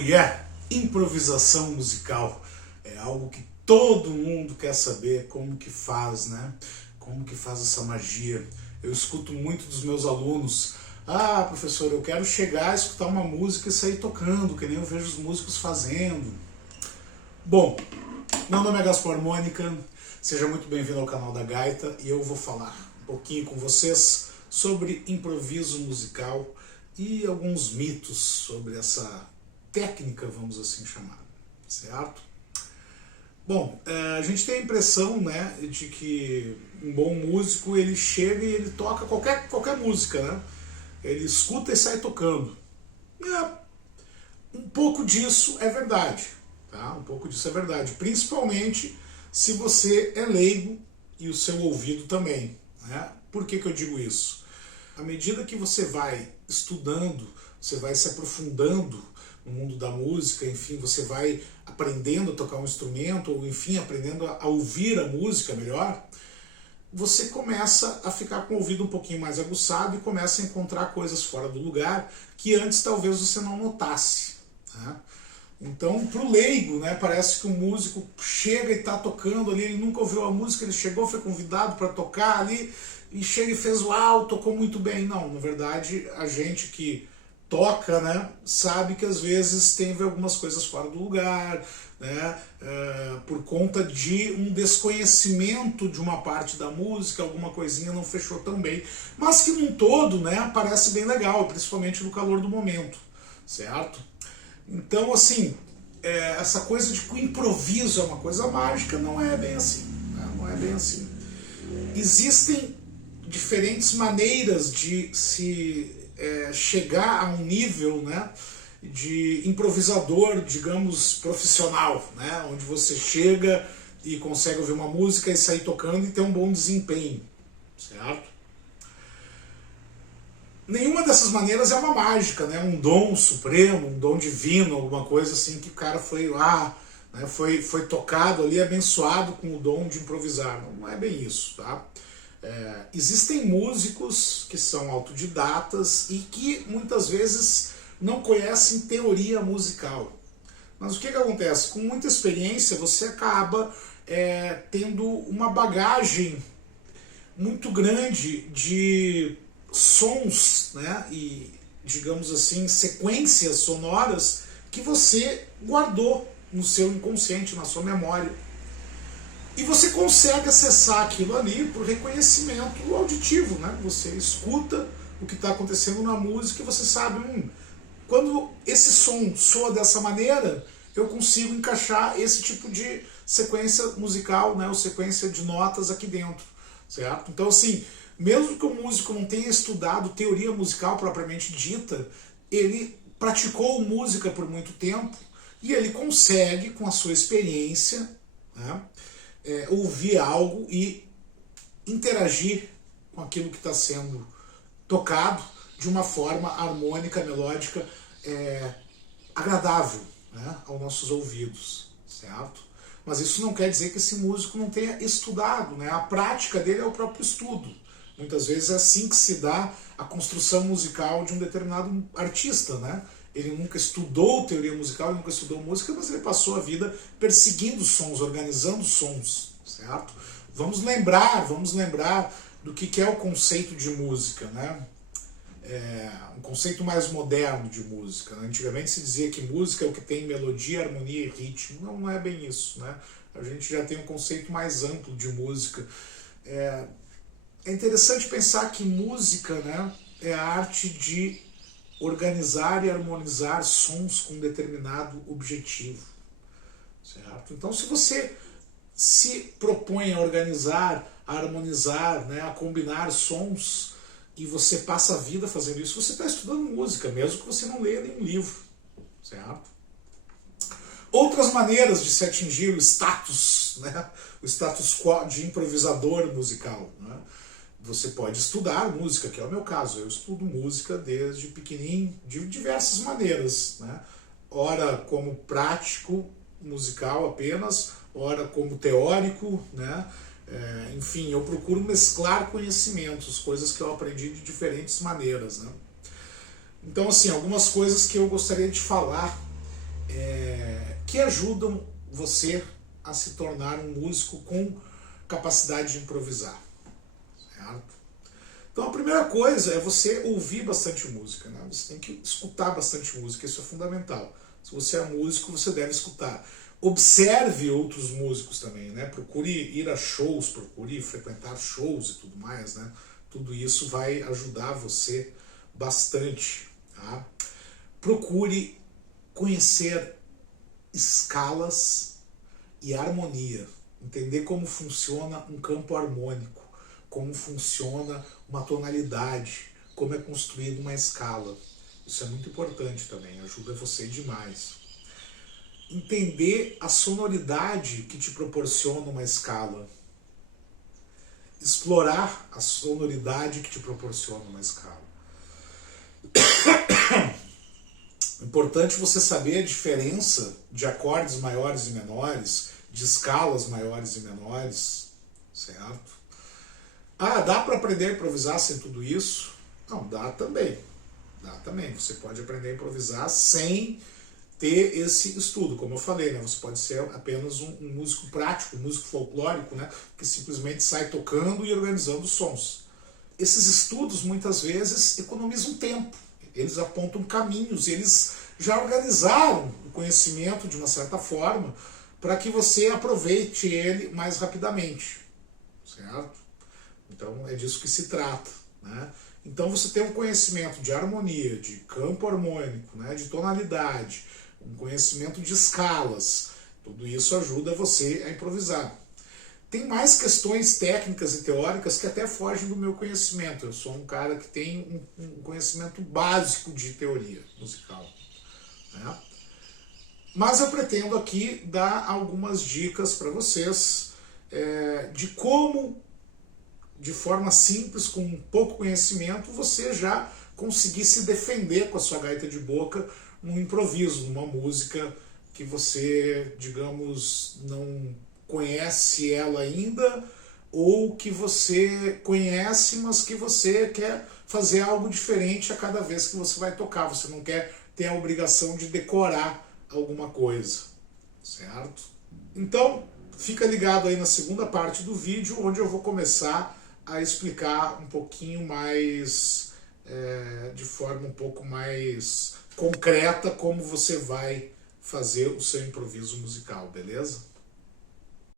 yeah! Improvisação musical é algo que todo mundo quer saber como que faz, né? Como que faz essa magia. Eu escuto muito dos meus alunos: ah, professor, eu quero chegar a escutar uma música e sair tocando, que nem eu vejo os músicos fazendo. Bom, meu nome é Gaspar Mônica, seja muito bem-vindo ao canal da Gaita e eu vou falar um pouquinho com vocês sobre improviso musical e alguns mitos sobre essa técnica, vamos assim chamar, certo? Bom, a gente tem a impressão, né, de que um bom músico, ele chega e ele toca qualquer música, né? Ele escuta e sai tocando. Um pouco disso é verdade, tá? Um pouco disso é verdade, principalmente se você é leigo e o seu ouvido também, né? Por que eu digo isso? À medida que você vai estudando, você vai se aprofundando no mundo da música, enfim, você vai aprendendo a tocar um instrumento, ou enfim, aprendendo a ouvir a música melhor, você começa a ficar com o ouvido um pouquinho mais aguçado e começa a encontrar coisas fora do lugar que antes talvez você não notasse, tá? Então, para o leigo, né, parece que o músico chega e está tocando ali, ele nunca ouviu a música, ele chegou, foi convidado para tocar ali, e chega e fez uau, tocou muito bem. Não, na verdade, a gente que toca, né, sabe que às vezes tem algumas coisas fora do lugar, né, por conta de um desconhecimento de uma parte da música, alguma coisinha não fechou tão bem, mas que num todo, né, parece bem legal, principalmente no calor do momento, certo? Então, assim, essa coisa de que o improviso é uma coisa mágica não é bem assim, né? Não é bem assim. Existem diferentes maneiras de se chegar a um nível, né, de improvisador, digamos, profissional, né, onde você chega e consegue ouvir uma música e sair tocando e ter um bom desempenho, certo? Nenhuma dessas maneiras é uma mágica, né, um dom supremo, um dom divino, alguma coisa assim que o cara foi lá, né, foi tocado ali, abençoado com o dom de improvisar. Não é bem isso, tá? Existem músicos que são autodidatas e que muitas vezes não conhecem teoria musical. Mas o que acontece? Com muita experiência você acaba tendo uma bagagem muito grande de sons, né, e, digamos assim, sequências sonoras que você guardou no seu inconsciente, na sua memória. E você consegue acessar aquilo ali por reconhecimento auditivo, né? Você escuta o que está acontecendo na música e você sabe, quando esse som soa dessa maneira, eu consigo encaixar esse tipo de sequência musical, né? Ou sequência de notas aqui dentro, certo? Então, assim, mesmo que o músico não tenha estudado teoria musical propriamente dita, ele praticou música por muito tempo e ele consegue, com a sua experiência, né, ouvir algo e interagir com aquilo que está sendo tocado de uma forma harmônica, melódica, agradável, né, aos nossos ouvidos, certo? Mas isso não quer dizer que esse músico não tenha estudado, né? A prática dele é o próprio estudo. Muitas vezes é assim que se dá a construção musical de um determinado artista, né? Ele nunca estudou teoria musical, ele nunca estudou música, mas ele passou a vida perseguindo sons, organizando sons, certo? Vamos lembrar do que é o conceito de música, né? Um conceito mais moderno de música, né? Antigamente se dizia que música é o que tem melodia, harmonia e ritmo. Não é bem isso, né? A gente já tem um conceito mais amplo de música. É interessante pensar que música, né, é a arte de organizar e harmonizar sons com um determinado objetivo, certo? Então, se você se propõe a organizar, a harmonizar, né, a combinar sons, e você passa a vida fazendo isso, você está estudando música, mesmo que você não leia nenhum livro, certo? Outras maneiras de se atingir o status, né, o status quo de improvisador musical, né? Você pode estudar música, que é o meu caso. Eu estudo música desde pequenininho, de diversas maneiras, né? Ora como prático musical apenas, ora como teórico, né? Enfim, eu procuro mesclar conhecimentos, coisas que eu aprendi de diferentes maneiras, né? Então, assim, algumas coisas que eu gostaria de falar que ajudam você a se tornar um músico com capacidade de improvisar, certo? Então a primeira coisa é você ouvir bastante música, né? Você tem que escutar bastante música, isso é fundamental. Se você é músico, você deve escutar. Observe outros músicos também, né? Procure ir a shows, procure frequentar shows e tudo mais, né? Tudo isso vai ajudar você bastante, tá? Procure conhecer escalas e harmonia, entender como funciona um campo harmônico, como funciona uma tonalidade, como é construída uma escala. Isso é muito importante também, ajuda você demais. Entender a sonoridade que te proporciona uma escala. Explorar a sonoridade que te proporciona uma escala. Importante você saber a diferença de acordes maiores e menores, de escalas maiores e menores, certo? Ah, dá para aprender a improvisar sem tudo isso? Não, dá também. Dá também. Você pode aprender a improvisar sem ter esse estudo. Como eu falei, né? Você pode ser apenas um músico prático, um músico folclórico, né? Que simplesmente sai tocando e organizando sons. Esses estudos, muitas vezes, economizam tempo. Eles apontam caminhos, eles já organizaram o conhecimento de uma certa forma para que você aproveite ele mais rapidamente, certo? Então é disso que se trata, né? Então você tem um conhecimento de harmonia, de campo harmônico, né? De tonalidade, um conhecimento de escalas, tudo isso ajuda você a improvisar. Tem mais questões técnicas e teóricas que até fogem do meu conhecimento. Eu sou um cara que tem um conhecimento básico de teoria musical, né? Mas eu pretendo aqui dar algumas dicas para vocês de como, de forma simples, com pouco conhecimento, você já conseguir se defender com a sua gaita de boca num improviso, numa música que você, digamos, não conhece ela ainda, ou que você conhece, mas que você quer fazer algo diferente a cada vez que você vai tocar. Você não quer ter a obrigação de decorar alguma coisa, certo? Então, fica ligado aí na segunda parte do vídeo, onde eu vou começar a explicar um pouquinho mais, de forma um pouco mais concreta, como você vai fazer o seu improviso musical, beleza?